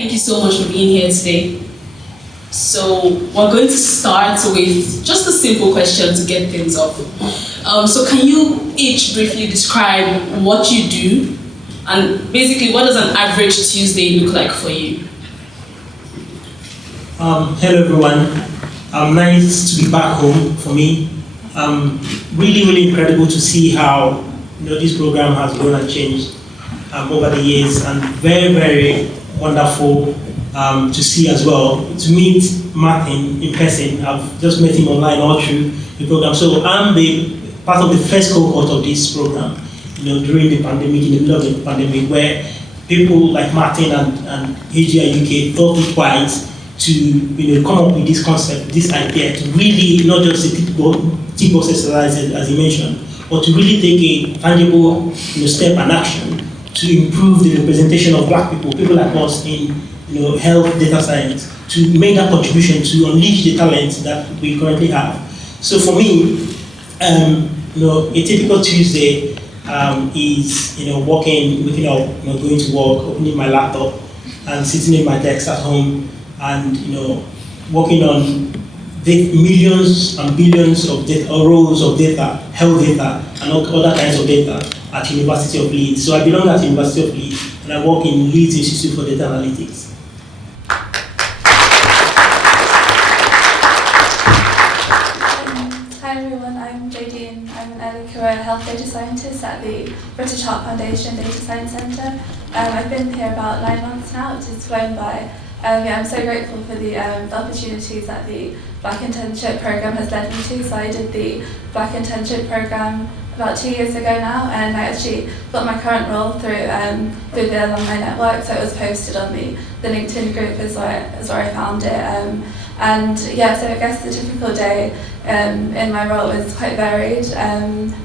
Thank you so much for being here today. So we're going to start with just a simple question to get things off. So can you each briefly describe what you do, and basically what does an average Tuesday look like for you? Hello everyone. Nice to be back home for me. Really incredible to see how this program has grown and changed over the years, and very wonderful to see as well. To meet Martin in person, I've just met him online all through the program. So I'm the part of the first cohort of this program. During the pandemic, in the middle of the pandemic, where people like Martin and HDR UK thought it wise to come up with this concept, this idea, to really not just a tick box exercise as he mentioned, but to really take a tangible step and action to improve the representation of Black people like us in health data science, to make that contribution to unleash the talent that we currently have. So for me, a typical Tuesday is waking up, going to work, opening my laptop, and sitting in my desk at home, and working on the millions and billions of data, or rows of data, health data, and other kinds of data at University of Leeds. So I belong at University of Leeds, and I work in Leeds Institute for Data Analytics. Hi everyone, I'm Jodine. I'm an early career health data scientist at the British Heart Foundation Data Science Centre. I've been here about 9 months now, which has flown by. I'm so grateful for the opportunities that the Black Internship Programme has led me to. So I did the Black Internship Programme about 2 years ago now, and I actually got my current role through the alumni network. So it was posted on the LinkedIn group is where I found it. So I guess the typical day in my role is quite varied,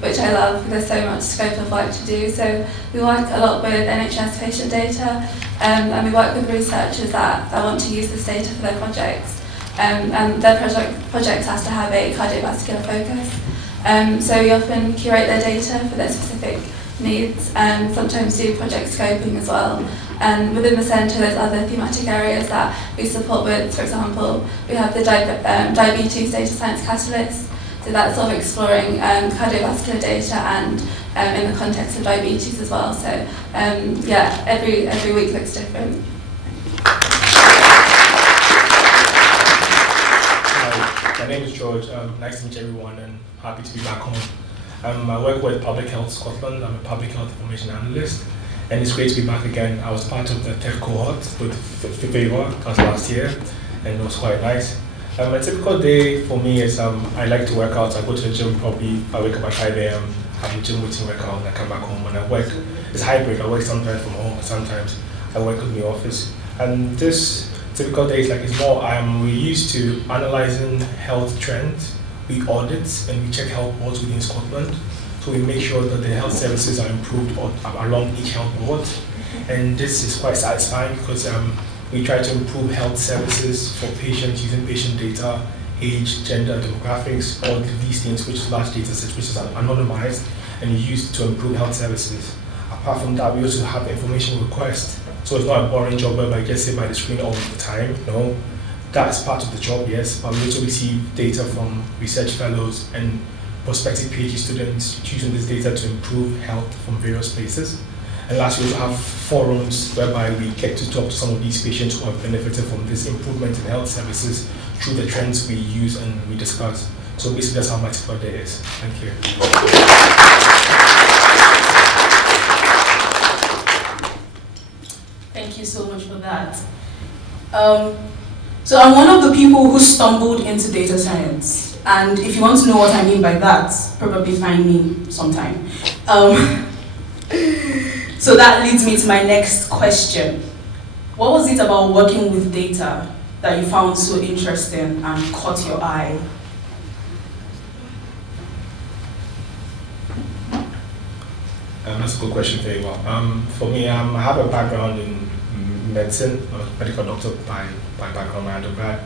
which I love because there's so much scope of work to do. So we work a lot with NHS patient data, and we work with researchers that want to use this data for their projects. And their projects has to have a cardiovascular focus. So we often curate their data for their specific needs, and sometimes do project scoping as well. And within the centre, there's other thematic areas that we support with. For example, we have the diabetes data science catalyst. So that's sort of exploring cardiovascular data and in the context of diabetes as well. So every week looks different. Hi, my name is George. Nice to meet everyone, and happy to be back home. I work with Public Health Scotland. I'm a public health information analyst, and it's great to be back again. I was part of the tech cohort with Favor last year, and it was quite nice. A typical day for me is I like to work out. I go to the gym probably. I wake up at 5 a.m., have a gym routine workout, and I come back home and I work. It's hybrid. I work sometimes from home, sometimes I work in the office. And this typical day is it's more. We're used to analyzing health trends. We audit and we check health boards within Scotland. So we make sure that the health services are improved along each health board. And this is quite satisfying because we try to improve health services for patients using patient data, age, gender, demographics, all these things, which is large data sets, which is anonymized and used to improve health services. Apart from that, we also have information requests. So it's not a boring job where I just sit by the screen all the time. No. That's part of the job, yes, but we also receive data from research fellows and prospective PhD students using this data to improve health from various places. And lastly, we also have forums whereby we get to talk to some of these patients who have benefited from this improvement in health services through the trends we use and we discuss. So basically, that's how my typical day is. Thank you. Thank you so much for that. So I'm one of the people who stumbled into data science, and if you want to know what I mean by that, probably find me sometime. So that leads me to my next question. What was it about working with data that you found so interesting and caught your eye? That's a good question, very well. For me, I have a background in medicine. I'm a medical doctor by background, my undergrad.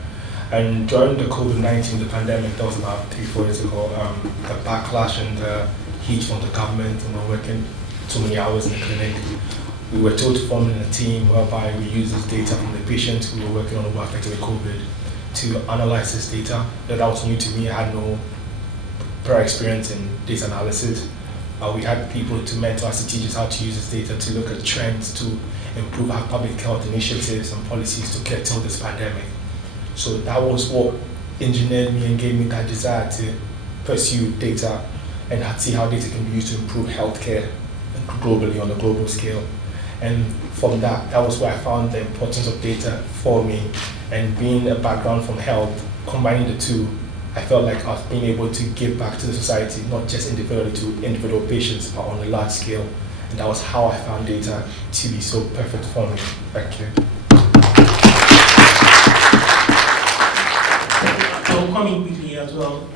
And during the COVID-19, the pandemic, that was about 3-4 years ago, the backlash and the heat from the government, working too many hours in the clinic, we were told to form in a team whereby we use this data from the patients who were working on who were affected with COVID to analyze this data. That was new to me. I had no prior experience in data analysis. We had people to mentor us, to teach us how to use this data to look at trends, to improve our public health initiatives and policies to curtail this pandemic. So that was what engineered me and gave me that desire to pursue data and see how data can be used to improve healthcare globally, on a global scale. And from that was where I found the importance of data for me. And being a background from health, combining the two, I felt like I was being able to give back to the society, not just individually to individual patients, but on a large scale. And that was how I found data to be so perfect for me. Thank you. I'll come in quickly as well,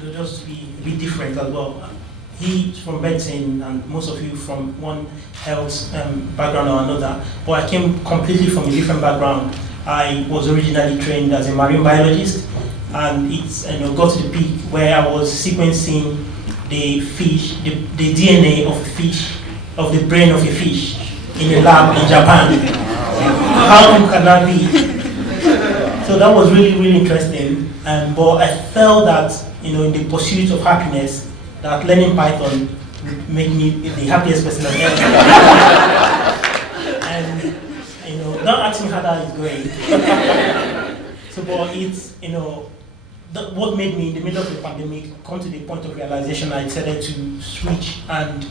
just to be a bit different as well. He's from medicine, and most of you from one health background or another, but I came completely from a different background. I was originally trained as a marine biologist, and it's got to the peak where I was sequencing the fish, the DNA of a fish, of the brain of a fish in a lab in Japan. How cool can that be? So that was really, really interesting. But I felt that in the pursuit of happiness, that learning Python would make me the happiest person on earth. And don't ask me how that is going. So, but it's what made me in the middle of the pandemic come to the point of realization. I decided to switch and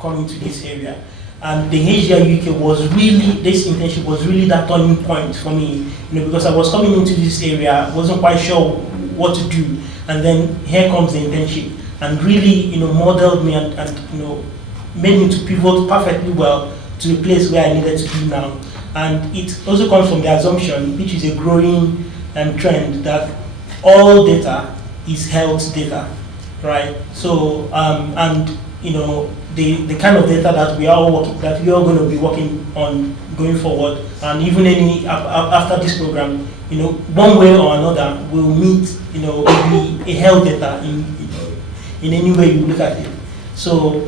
come into this area. And the HDR UK was really, this internship was really that turning point for me, because I was coming into this area, wasn't quite sure what to do, and then here comes the internship, and really, modeled me and made me to pivot perfectly well to the place where I needed to be now. And it also comes from the assumption, which is a growing trend, that all data is health data, right? So, the kind of data that we are going to be working on going forward, and even after this program, one way or another will meet, will be a health data in any way you look at it. So,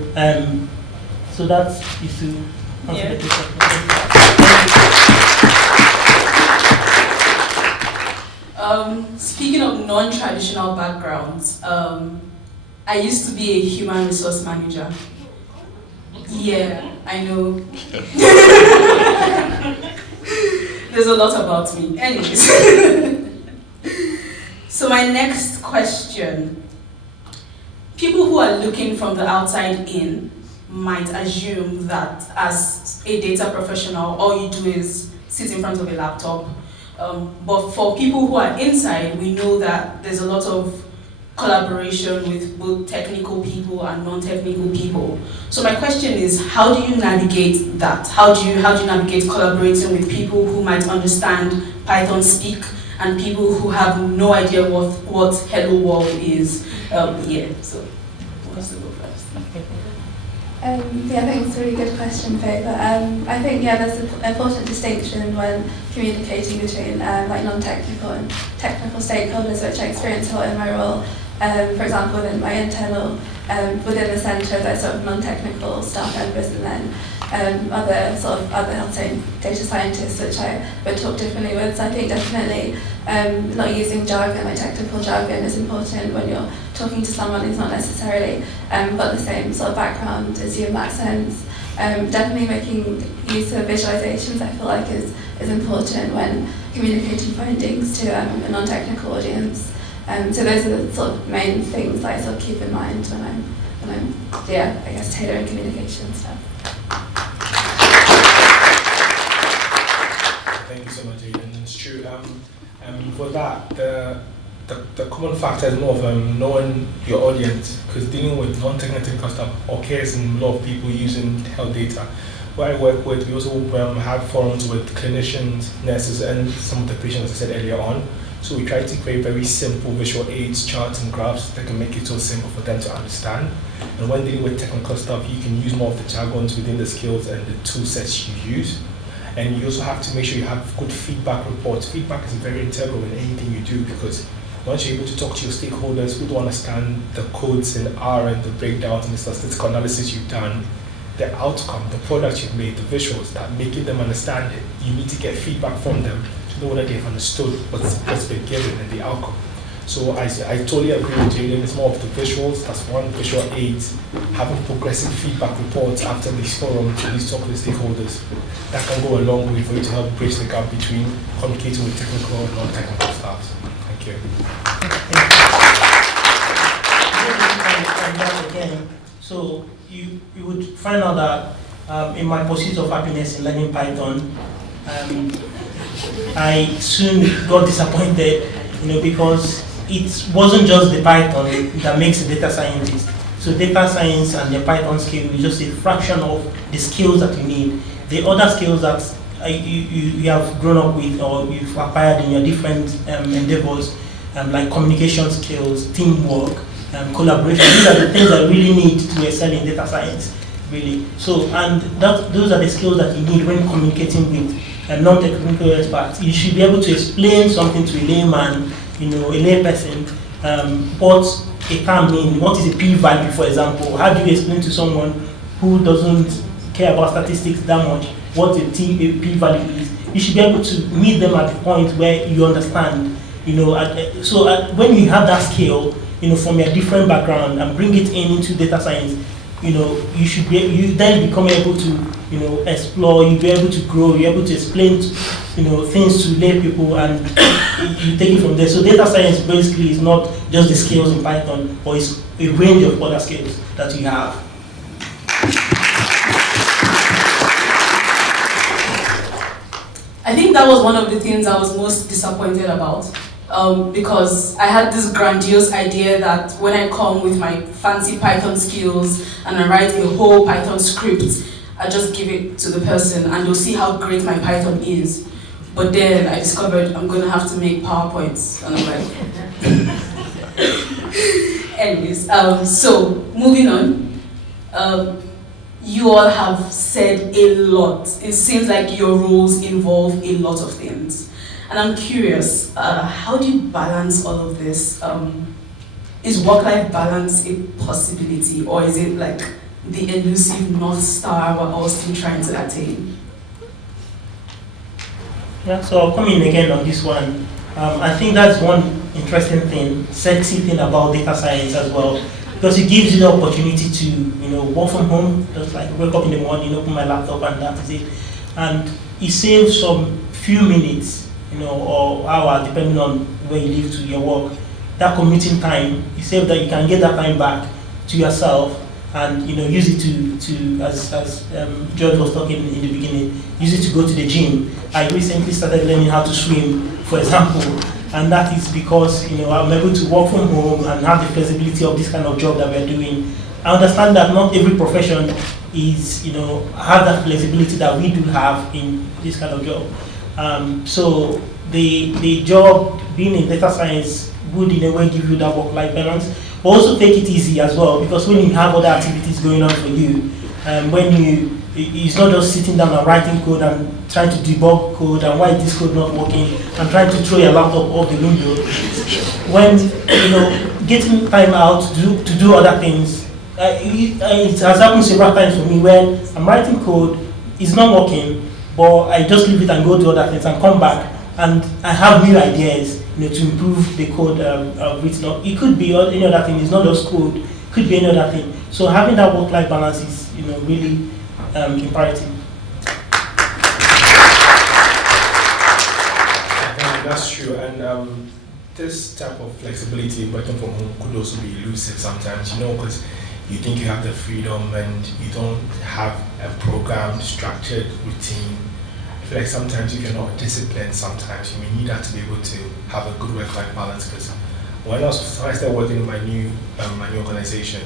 so that's is to answer the question. Speaking of non-traditional backgrounds, I used to be a human resource manager. Yeah, I know. There's a lot about me. Anyways. So my next question. People who are looking from the outside in might assume that as a data professional, all you do is sit in front of a laptop. But for people who are inside, we know that there's a lot of collaboration with both technical people and non-technical people. So my question is, how do you navigate that? How do you navigate collaborating with people who might understand Python speak and people who have no idea what Hello World is? So who wants to go first? I think it's a really good question, Faye. But I think there's an important distinction when communicating between non-technical and technical stakeholders, which I experience a lot in my role. For example, within my internal, within the centre, there's sort of non-technical staff members, and then other health data scientists, which I would talk differently with. So I think definitely not using jargon, like technical jargon, is important when you're talking to someone who's not necessarily got the same sort of background as you in that sense. Definitely making use of visualizations, I feel like is important when communicating findings to a non-technical audience. So those are the sort of main things that I sort of keep in mind when I'm tailoring communication stuff. Thank you so much, Aiden. It's true. For that, the common factor is more of knowing your audience, because dealing with non-technical stuff occurs in a lot of people using health data. Where I work with, we also have forums with clinicians, nurses, and some of the patients, as I said earlier on. So we try to create very simple visual aids, charts, and graphs that can make it so simple for them to understand. And when dealing with technical stuff, you can use more of the jargons within the skills and the tool sets you use. And you also have to make sure you have good feedback reports. Feedback is very integral in anything you do, because once you're able to talk to your stakeholders who don't understand the codes in R and the breakdowns and the statistical analysis you've done, the outcome, the product you've made, the visuals, that making them understand it. You need to get feedback from them to know that they've understood what's been given and the outcome. So I totally agree with Jaden. It's more of the visuals. That's one, visual aids, having progressive feedback reports after this forum to these talk to the stakeholders. That can go a long way for you to help bridge the gap between communicating with technical and non-technical staff. Thank you. Again, so you would find out that in my pursuit of happiness in learning Python, I soon got disappointed, because it wasn't just the Python that makes a data scientist. So data science and the Python skill is just a fraction of the skills that you need. The other skills that you have grown up with or you've acquired in your different endeavors, like communication skills, teamwork, collaboration, these are the things that you really need to excel in data science, really. So, and those are the skills that you need when communicating with non-technical experts. You should be able to explain something to a layman, a layperson, what it can mean. What is a p-value, for example? How do you explain to someone who doesn't care about statistics that much what a p-value is? You should be able to meet them at the point where you understand. So when you have that skill, from your different background and bring it into data science, you then become able to, explore, you'll be able to grow, you're able to explain, things to lay people, and you take it from there. So data science basically is not just the skills in Python, but it's a range of other skills that you have. I think that was one of the things I was most disappointed about. Because I had this grandiose idea that when I come with my fancy Python skills and I write a whole Python script, I just give it to the person and they'll see how great my Python is. But then I discovered I'm going to have to make PowerPoints, and I'm like... Anyways, so moving on. You all have said a lot. It seems like your roles involve a lot of things. And I'm curious, how do you balance all of this? Is work-life balance a possibility, or is it like the elusive North Star we're all still trying to attain? Yeah, so I'll come in again on this one. I think that's one interesting thing, sexy thing about data science as well, because it gives you the opportunity to, work from home, just like wake up in the morning, open my laptop, and that is it. And it saves some few minutes, or hour, depending on where you live to your work. That commuting time, you save that, you can get that time back to yourself, and use it to as George was talking in the beginning, use it to go to the gym. I recently started learning how to swim, for example, and that is because I'm able to work from home and have the flexibility of this kind of job that we're doing. I understand that not every profession is have that flexibility that we do have in this kind of job. So the job being in data science would in a way give you that work-life balance, but also take it easy as well, because when you have other activities going on for you, it's not just sitting down and writing code and trying to debug code and why is this code not working and trying to throw your laptop off the window. When getting time out to do other things, it has happened several times for me when I'm writing code, it's not working, but I just leave it and go do other things and come back, and I have new ideas, to improve the code written up. It could be any other thing. It's not just code. It could be any other thing. So having that work-life balance is, really imperative. That's true, and this type of flexibility working from home could also be elusive sometimes, because you think you have the freedom and you don't have a programmed, structured routine. I feel like sometimes if you're not disciplined, sometimes you may need that to be able to have a good work-life balance. Because when I started working in my new organization,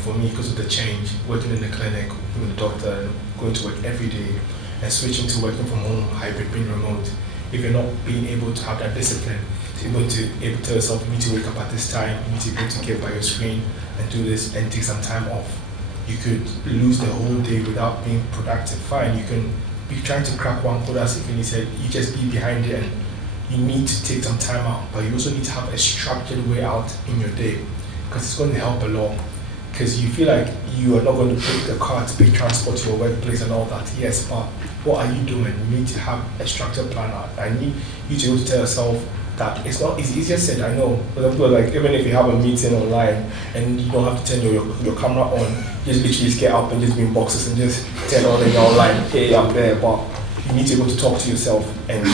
for me, because of the change, working in the clinic with the doctor, and going to work every day, and switching to working from home, hybrid, being remote, if you're not being able to have that discipline, to able to tell yourself, you need to wake up at this time, you need to be able to get by your screen and do this and take some time off. You could lose the whole day without being productive. Fine, you can be trying to crack one code, as if you said, you just be behind it and you need to take some time out, but you also need to have a structured way out in your day, because it's going to help a lot. because you feel like you are not going to pick the car to pay transport to your workplace and all that. Yes, but what are you doing? You need to have a structured plan. I need you to be able to tell yourself that it's easier said, I know. For example, like even if you have a meeting online and you don't have to turn your camera on, you just literally just get up and just be in boxes and just turn on and you're online, hey, I'm there. But you need to be able to talk to yourself, and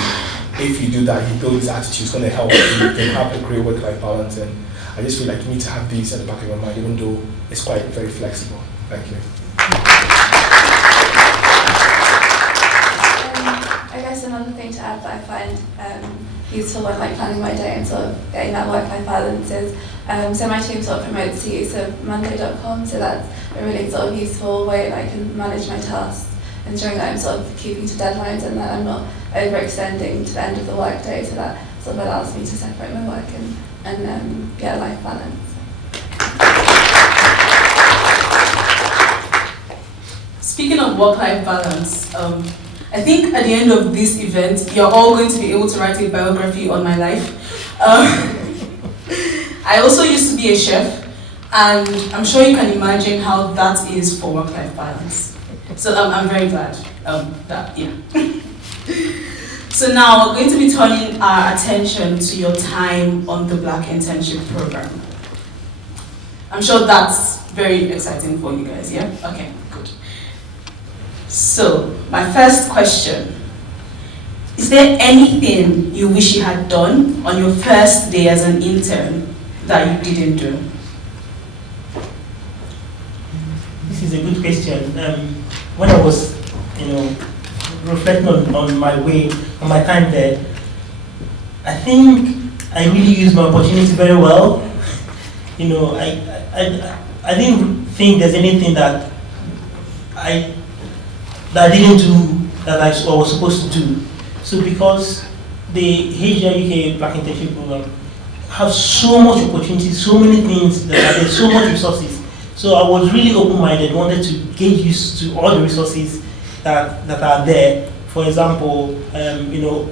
if you do that, you build this attitude, it's going to help you can have a great work-life balance. And I just feel like you need to have these at the back of your mind, even though it's quite very flexible. Thank you. I guess another thing to add that I find useful when like planning my day and sort of getting that work-life balance is, so my team sort of promotes the use of Monday.com, so that's a really sort of useful way that I can manage my tasks, ensuring that I'm sort of keeping to deadlines and that I'm not overextending to the end of the workday, so that sort of allows me to separate my work and get a life balance. Speaking of work-life balance, I think at the end of this event, you're all going to be able to write a biography on my life. I also used to be a chef, and I'm sure you can imagine how that is for work-life balance. So I'm very glad that, yeah. So now we're going to be turning our attention to your time on the Black Internship program. I'm sure that's very exciting for you guys, yeah? Okay, good. So, my first question, is there anything you wish you had done on your first day as an intern that you didn't do? This is a good question. When I was, reflecting on my time there, I think I really used my opportunity very well. I didn't think there's anything that I didn't do that I was supposed to do. So because the HDR UK Black Internship Program has so much opportunity, so many things, there's so much resources. So I was really open-minded, wanted to get used to all the resources that are there. For example,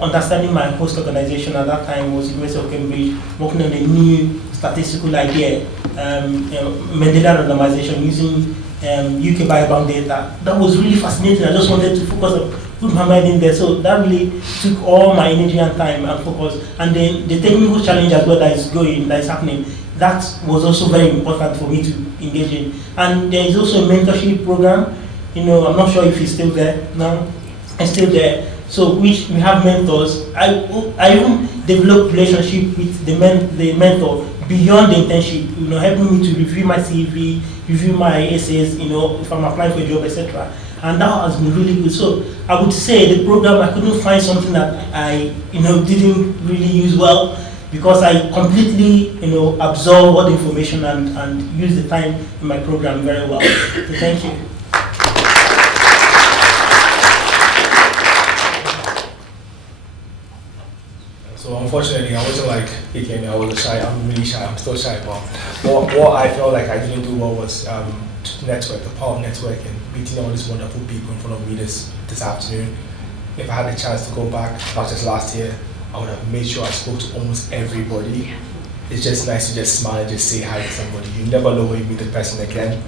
understanding my host organization at that time was University of Cambridge, working on a new statistical idea, Mendelian randomization using UK biobank data. That was really fascinating. I just wanted to focus on put my mind in there. So that really took all my energy and time and focus. And then the technical challenge as well that is happening, that was also very important for me to engage in. And there is also a mentorship program. I'm not sure if it's still there now. It's still there. So which we have mentors. I even developed relationship with the mentor beyond the internship, helping me to review my CV, review my essays, if I'm applying for a job, etc. And that has been really good. So I would say the program, I couldn't find something that I, didn't really use well, because I completely, absorb all the information and use the time in my program very well. So thank you. So unfortunately, I wasn't like picking. I was shy. I'm really shy. I'm still shy. But what I felt like I didn't do well was network, the power of networking, meeting all these wonderful people in front of me this afternoon. If I had the chance to go back, not just last year, I would have made sure I spoke to almost everybody. It's just nice to just smile and just say hi to somebody. You never know when you meet the person again.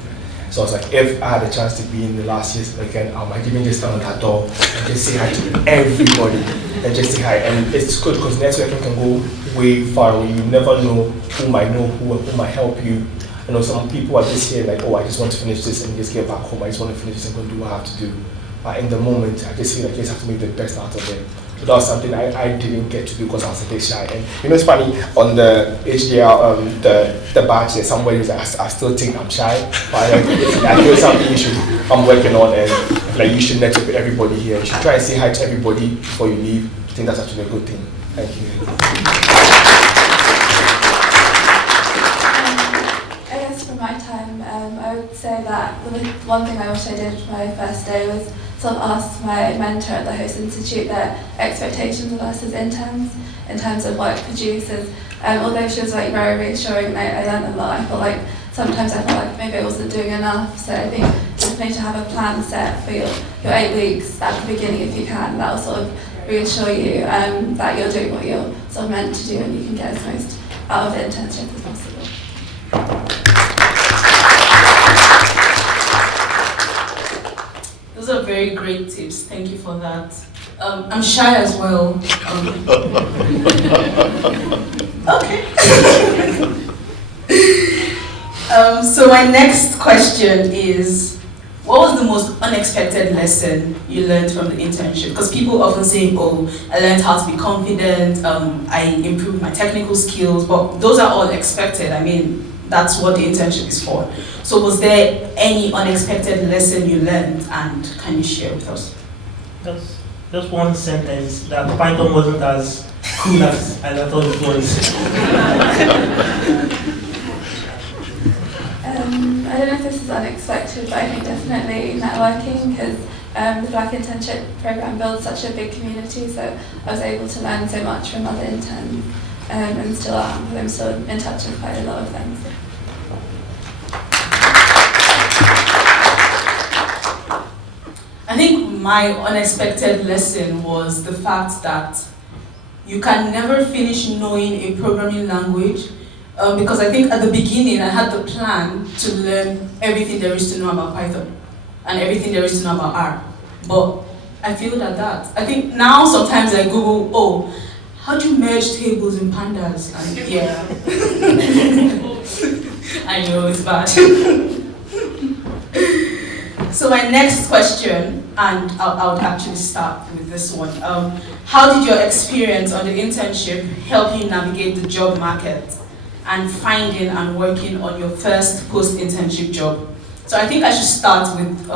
So I was like, if I had a chance to be in the last years again, I might even just stand on that door and just say hi to everybody and just say hi. And it's good because networking can go way far away. You never know who might know who might help you. Some people are just here like, oh, I just want to finish this and just get back home. I just want to finish this and go do what I have to do. But in the moment, I just feel like you just have to make the best out of it. So that was something I didn't get to do because I was a bit shy. And it's funny, on the HDR, the badge there, somewhere I still think I'm shy. But I feel it's something I'm working on, and like you should network with everybody here. You should try and say hi to everybody before you leave. I think that's actually a good thing. Thank you. I guess from my time, I would say that the one thing I wish I did my first day was sort of ask my mentor at the Host Institute their expectations of us as interns in terms of work producers. Although she was like very reassuring and I learned a lot, sometimes I felt like maybe I wasn't doing enough. So I think definitely to have a plan set for your 8 weeks at the beginning if you can, that will sort of reassure you that you're doing what you're sort of meant to do and you can get as most out of the internship as possible. Those are very great tips. Thank you for that. I'm shy as well. Okay. So my next question is, what was the most unexpected lesson you learned from the internship? Because people often say, oh, I learned how to be confident, I improved my technical skills, but those are all expected. I mean, that's what the internship is for. So was there any unexpected lesson you learned, and can you share with us? Just one sentence, that Python wasn't as cool as I thought it was. I don't know if this is unexpected, but I think definitely networking, because the Black Internship Program builds such a big community, so I was able to learn so much from other interns, and still am, because I'm still in touch with quite a lot of them. So. I think my unexpected lesson was the fact that you can never finish knowing a programming language, because I think at the beginning I had the plan to learn everything there is to know about Python and everything there is to know about R, but I failed at that. I think now sometimes I Google, oh, how do you merge tables in pandas? And yeah, I know it's bad. So my next question, and I would actually start with this one. How did your experience on the internship help you navigate the job market and finding and working on your first post-internship job? So I think I should start with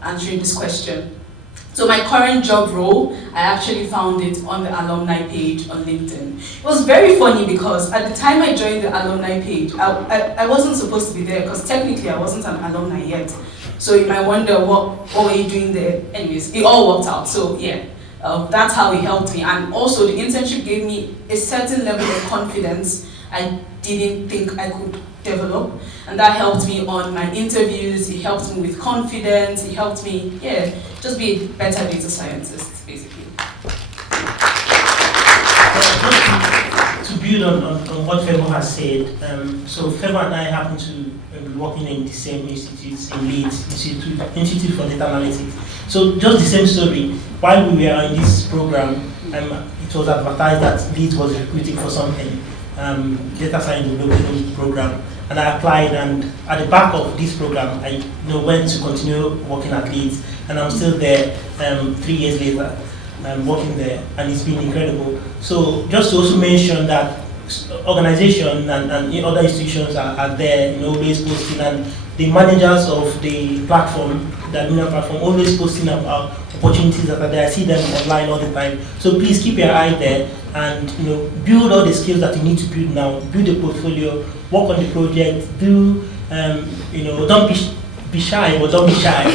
answering this question. So my current job role, I actually found it on the alumni page on LinkedIn. It was very funny because at the time I joined the alumni page, I wasn't supposed to be there because technically I wasn't an alumni yet. So you might wonder, what were you doing there? Anyways, it all worked out. So yeah, that's how it helped me. And also the internship gave me a certain level of confidence I didn't think I could develop. And that helped me on my interviews, it helped me with confidence, it helped me, yeah, just be a better data scientist, basically. To build on what Febo has said, so Febo and I happen to be working in the same institute in Leeds, Institute for Data Analytics. So just the same story, while we were in this program, it was advertised that Leeds was recruiting for something, data science development program, and I applied, and at the back of this program, I went to continue working at Leeds, and I'm still there 3 years later. Working there, and it's been incredible. So just to also mention that organizations and other institutions are there, always posting, and the managers of the platform, the Alumni platform, always posting about opportunities that are there. I see them online all the time. So please keep your eye there and build all the skills that you need to build now. Build a portfolio, work on the project, do don't be shy, but don't be shy.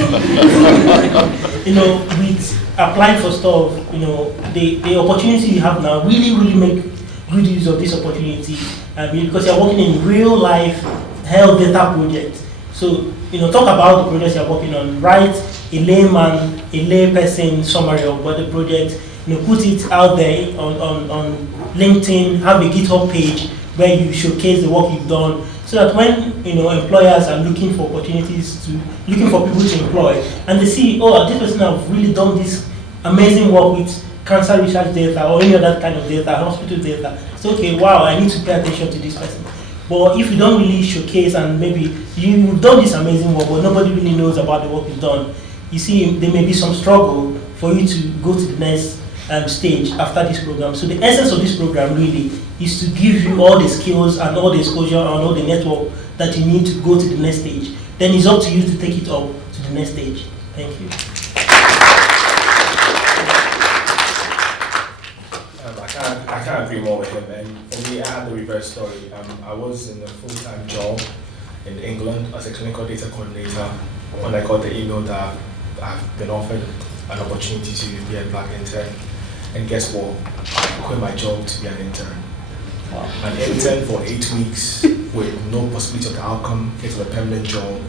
With applying for stuff, the opportunity you have now, really make good use of this opportunity, because you're working in real life health data project. So, talk about the projects you're working on, write a layperson summary of what the project, put it out there on LinkedIn, have a GitHub page where you showcase the work you've done, so that when employers are looking for opportunities, looking for people to employ, and they see, oh, this person have really done this amazing work with cancer research data or any other kind of data, hospital data. It's okay, wow, I need to pay attention to this person. But if you don't really showcase, and maybe you've done this amazing work, but nobody really knows about the work you've done, you see, there may be some struggle for you to go to the next stage after this program. So the essence of this program really is to give you all the skills and all the exposure and all the network that you need to go to the next stage. Then it's up to you to take it up to the next stage. Thank you. I can't agree more with him. And for me, I had the reverse story. I was in a full-time job in England as a clinical data coordinator when I got the email that I've been offered an opportunity to be a Black intern. And guess what? I quit my job to be an intern. Wow. An intern for 8 weeks with no possibility of the outcome, get to a permanent job.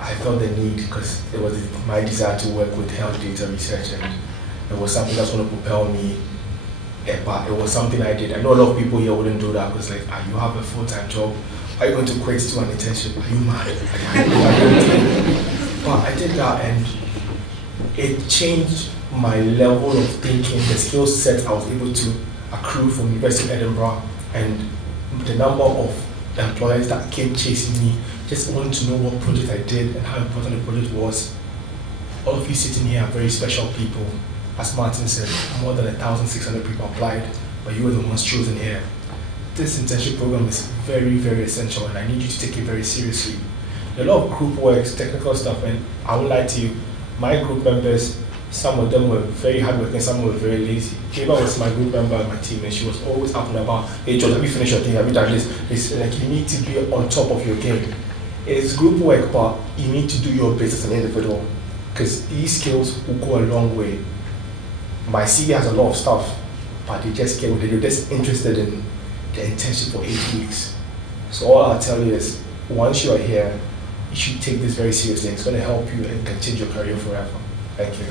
I felt the need because it was my desire to work with health data research, and it was something that's going to propel me. But it was something I did. I know a lot of people here wouldn't do that because, like, you have a full-time job. Are you going to quit to an internship? Are you mad? But I did that and it changed my level of thinking, the skill set I was able to accrue from University of Edinburgh, and the number of employers that came chasing me, just wanting to know what project I did and how important the project was. All of you sitting here are very special people. As Martin said, more than 1,600 people applied, but you were the ones chosen here. This internship program is very, very essential, and I need you to take it very seriously. There are a lot of group works, technical stuff, and I won't lie to you, my group members, some of them were very hardworking, some were very lazy. Eva was my group member on my team, and she was always asking about, hey George, have you finished your thing? Have you done this? It's like you need to be on top of your game. It's group work, but you need to do your best as an individual, because these skills will go a long way. My CV has a lot of stuff, but they just get with it. You're just interested in the internship for 8 weeks. So all I'll tell you is, once you are here, you should take this very seriously. It's going to help you and can change your career forever. Thank you.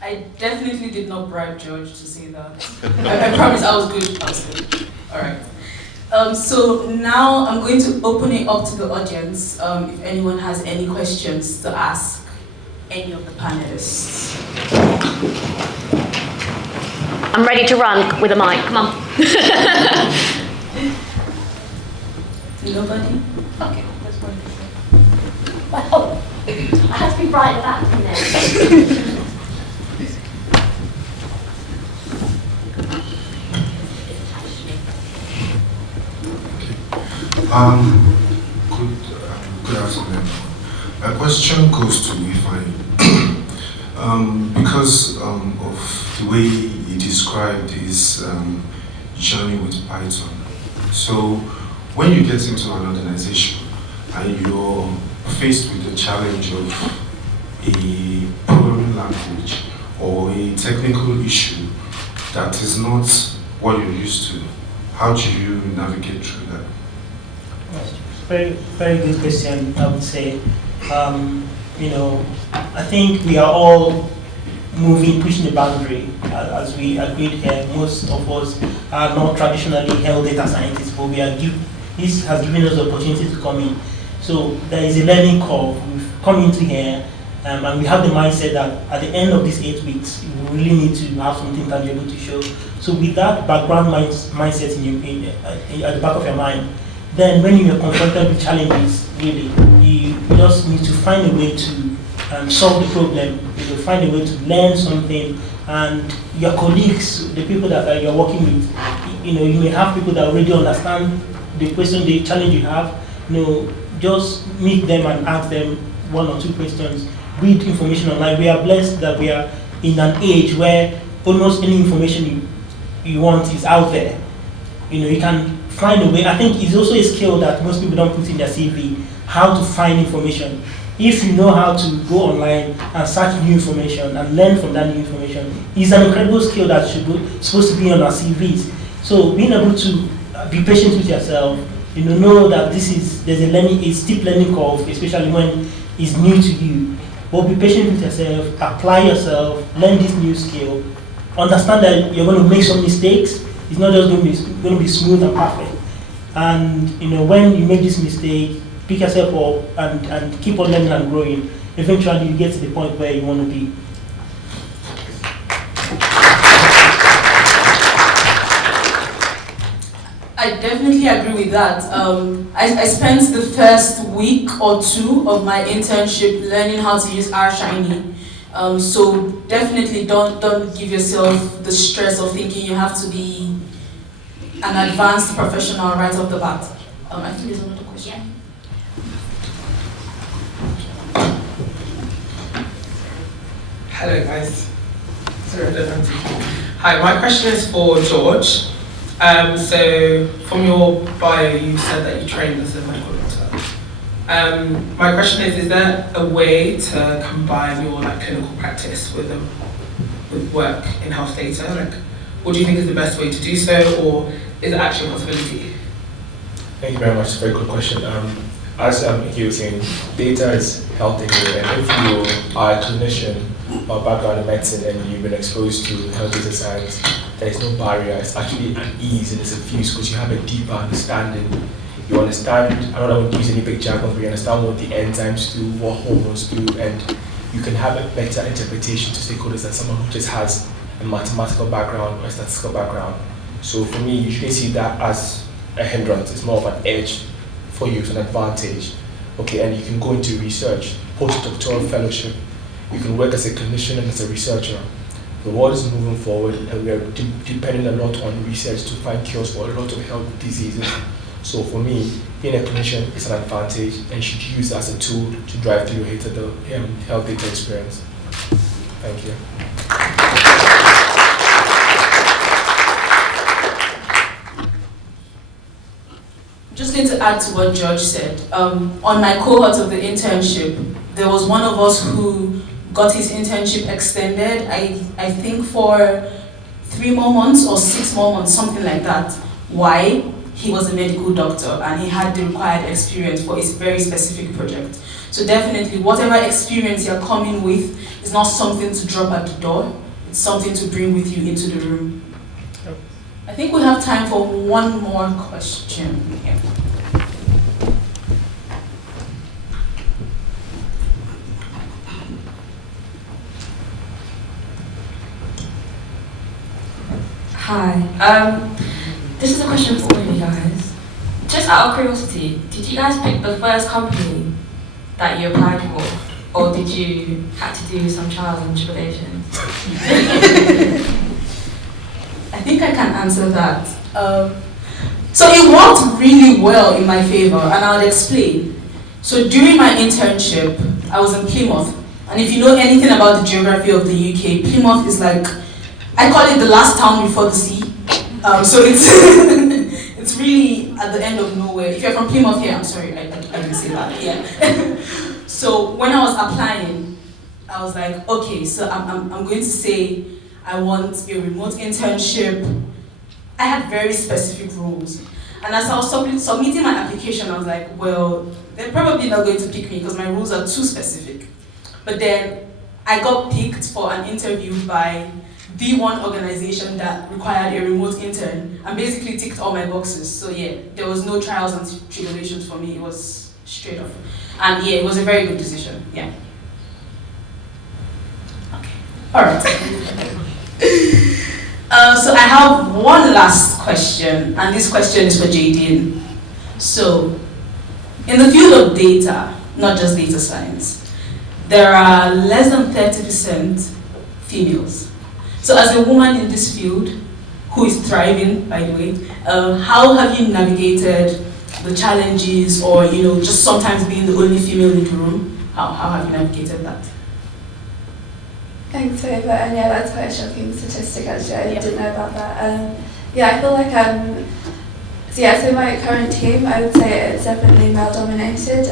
I definitely did not bribe George to say that. I promise I was good. I was good. All right. So now I'm going to open it up to the audience. If anyone has any questions to ask any of the panelists. I'm ready to run with a mic. Come on. Nobody? Okay, that's one. Well, oh, I have to be right at that in there. Good afternoon. My question goes to Ifeanyi. Because of the way you described his journey with Python. So when you get into an organization and you're faced with the challenge of a programming language or a technical issue that is not what you're used to, how do you navigate through that? Very, very good question, I would say. I think we are all pushing the boundary. As we agreed here, most of us are not traditionally held data scientists, but this has given us the opportunity to come in. So there is a learning curve. We've come into here, and we have the mindset that at the end of these 8 weeks, we really need to have something tangible to show. So with that background mindset at the back of your mind, then when you are confronted with challenges, really, you just need to find a way to solve the problem. You find a way to learn something, and your colleagues, the people that you're working with, you may have people that already understand the question, the challenge you have. Just meet them and ask them 1 or 2 questions. Read information online. We are blessed that we are in an age where almost any information you want is out there. You can find a way. I think it's also a skill that most people don't put in their CV, how to find information. If you know how to go online and search new information and learn from that new information, it's an incredible skill that supposed to be on our CVs. So being able to be patient with yourself, know that there's a steep learning curve, especially when it's new to you. But be patient with yourself, apply yourself, learn this new skill, understand that you're going to make some mistakes. It's not just going to be smooth and perfect. And when you make this mistake, pick yourself up and keep on learning and growing. Eventually, you get to the point where you want to be. I definitely agree with that. I spent the first week or 2 of my internship learning how to use R Shiny. So definitely don't give yourself the stress of thinking you have to be an advanced professional right off the bat. I think there's another question. Hello guys. Sorry, I don't know. Hi, my question is for George. So from your bio, you said that you trained as a medical doctor. My question is there a way to combine your clinical practice with work in health data? What do you think is the best way to do so, or is it actually a possibility? Thank you very much. Very good question. As he was saying, data is health data, and if you are a clinician or background in medicine and you've been exposed to health data science, there's no barrier. It's actually an ease and it's a fuse because you have a deeper understanding. You understand, I don't want to use any big jargon, but you understand what the enzymes do, what hormones do, and you can have a better interpretation to stakeholders than someone who just has a mathematical background or a statistical background. So for me, you shouldn't see that as a hindrance. It's more of an edge for you, it's an advantage. Okay, and you can go into research, postdoctoral fellowship. You can work as a clinician and as a researcher. The world is moving forward and we are depending a lot on research to find cures for a lot of health diseases. So for me, being a clinician is an advantage and you should use it as a tool to drive through your health data experience. Thank you. Just need to add to what George said. On my cohort of the internship, there was one of us who got his internship extended, I think for 3 more months or 6 more months, something like that. Why? He was a medical doctor and he had the required experience for his very specific project. So definitely, whatever experience you're coming with is not something to drop at the door, it's something to bring with you into the room. I think we have time for one more question. Yeah. Hi. This is a question for all of you guys. Just out of curiosity, did you guys pick the first company that you applied for, or did you have to do some trials and tribulations? I think I can answer that. So it worked really well in my favor, and I'll explain. So during my internship, I was in Plymouth, and if you know anything about the geography of the UK, Plymouth is like, I call it the last town before the sea. So it's it's really at the end of nowhere. If you're from Plymouth here, I'm sorry, I didn't say that. Yeah. So when I was applying, I was like, okay, so I'm going to say I want a remote internship. I had very specific rules. And as I was submitting my application, I was like, well, they're probably not going to pick me because my rules are too specific. But then I got picked for an interview by the one organization that required a remote intern and basically ticked all my boxes. So yeah, there was no trials and tribulations for me. It was straight off. And yeah, it was a very good decision. Yeah. Okay. All right. So I have one last question, and this question is for Jadine. So, in the field of data, not just data science, there are less than 30% females. So as a woman in this field, who is thriving, by the way, how have you navigated the challenges or, just sometimes being the only female in the room? How have you navigated that? Thanks, Faber. And yeah, that's quite a shocking statistic, actually. I didn't know about that. I feel like, so my current team, I would say it's definitely male-dominated,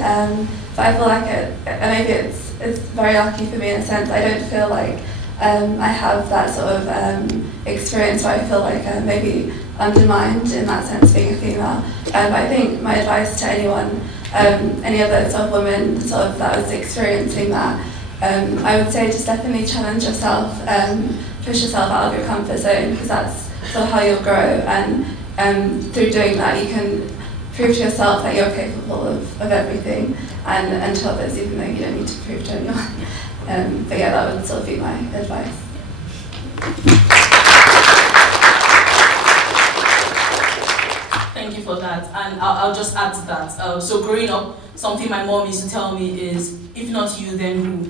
but I feel like maybe it's very lucky for me in a sense. I don't feel like I have that sort of experience where I feel like maybe undermined in that sense being a female. But I think my advice to anyone, any other sort of woman that was experiencing that, I would say just definitely challenge yourself, push yourself out of your comfort zone, because that's sort of how you'll grow, and through doing that you can prove to yourself that you're capable of everything, and to others, even though you don't need to prove to anyone. But yeah, that would sort of be my advice. Thank you for that, and I'll just add to that. So growing up, something my mom used to tell me is, if not you, then who?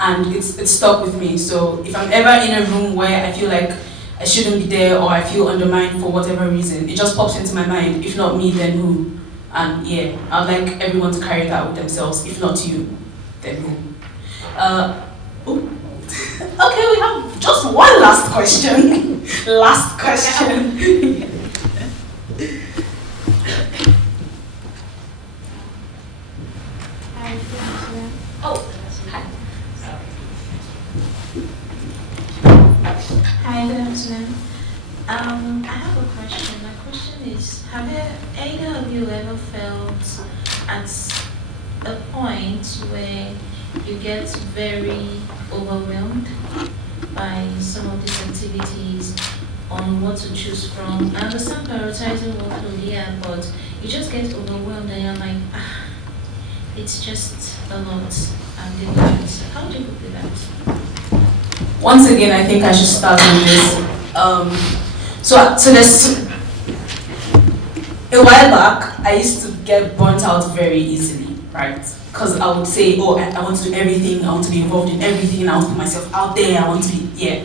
And it's stuck with me. So if I'm ever in a room where I feel like I shouldn't be there or I feel undermined for whatever reason, it just pops into my mind, if not me, then who? And yeah, I'd like everyone to carry that with themselves. If not you, then who? Okay, we have just one last question. Last question. Hi, good afternoon. I have a question. My question is, have either of you ever felt at a point where you get very overwhelmed by some of these activities on what to choose from. I understand prioritizing workload, yeah, but you just get overwhelmed and you're like, it's just a lot. I'm dealing with it. How do you cope with that? Once again, I think I should start with this. So there's a while back, I used to get burnt out very easily, right? Because I would say, oh, I want to do everything, I want to be involved in everything, I want to put myself out there, I want to be, yeah.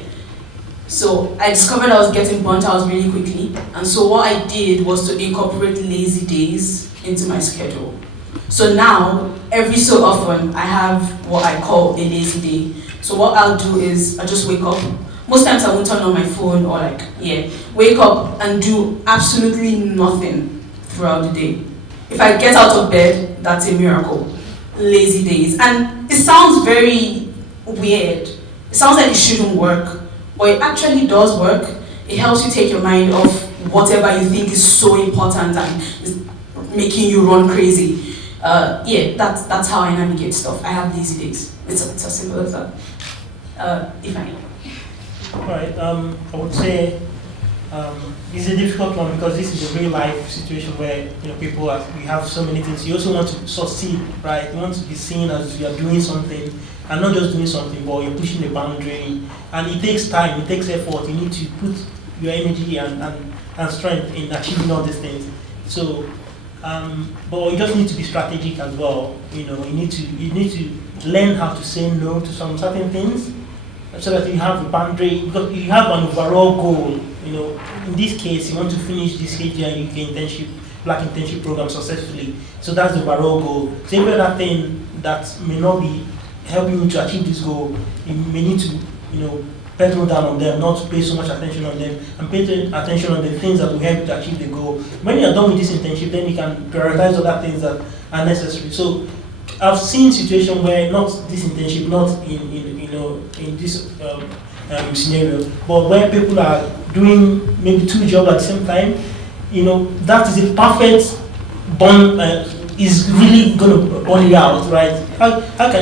So I discovered I was getting burnt out really quickly. And so what I did was to incorporate lazy days into my schedule. So now, every so often, I have what I call a lazy day. So what I'll do is, I just wake up. Most times I won't turn on my phone or wake up and do absolutely nothing throughout the day. If I get out of bed, that's a miracle. Lazy days. And it sounds very weird. It sounds like it shouldn't work, but it actually does work. It helps you take your mind off whatever you think is so important and is making you run crazy. That's how I navigate stuff. I have lazy days. It's as simple as that. If I know. Alright, I would say it's a difficult one because this is a real life situation where we have so many things. You also want to succeed, right? You want to be seen as you are doing something, and not just doing something, but you're pushing the boundary. And it takes time, it takes effort. You need to put your energy and strength in achieving all these things. So, but you just need to be strategic as well. You need to learn how to say no to some certain things, so that you have a boundary, because you have an overall goal. In this case, you want to finish this HDR UK internship, Black internship program successfully. So that's the overall goal. So every other thing that may not be helping you to achieve this goal, you may need to, pedal down on them, not to pay so much attention on them, and pay attention on the things that will help you to achieve the goal. When you're done with this internship, then you can prioritize other things that are necessary. So I've seen situations where not this internship, not in this scenario, but where people are doing maybe 2 jobs at the same time, that is a perfect bond. Is really going to burn you out, right?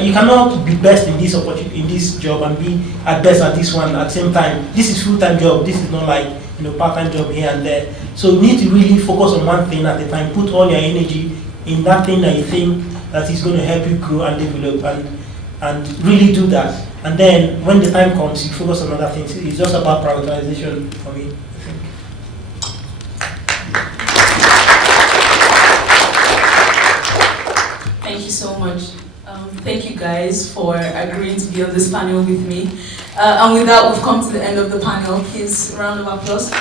You cannot be best in this opportunity, in this job, and be at best at this one at the same time. This is full-time job. This is not like part-time job here and there. So you need to really focus on one thing at a time. Put all your energy in that thing that you think that is going to help you grow and develop, and really do that. And then when the time comes, you focus on other things. It's just about prioritization for me, I think. Thank you so much. Thank you guys for agreeing to be on this panel with me. And with that, we've come to the end of the panel. Please, round of applause.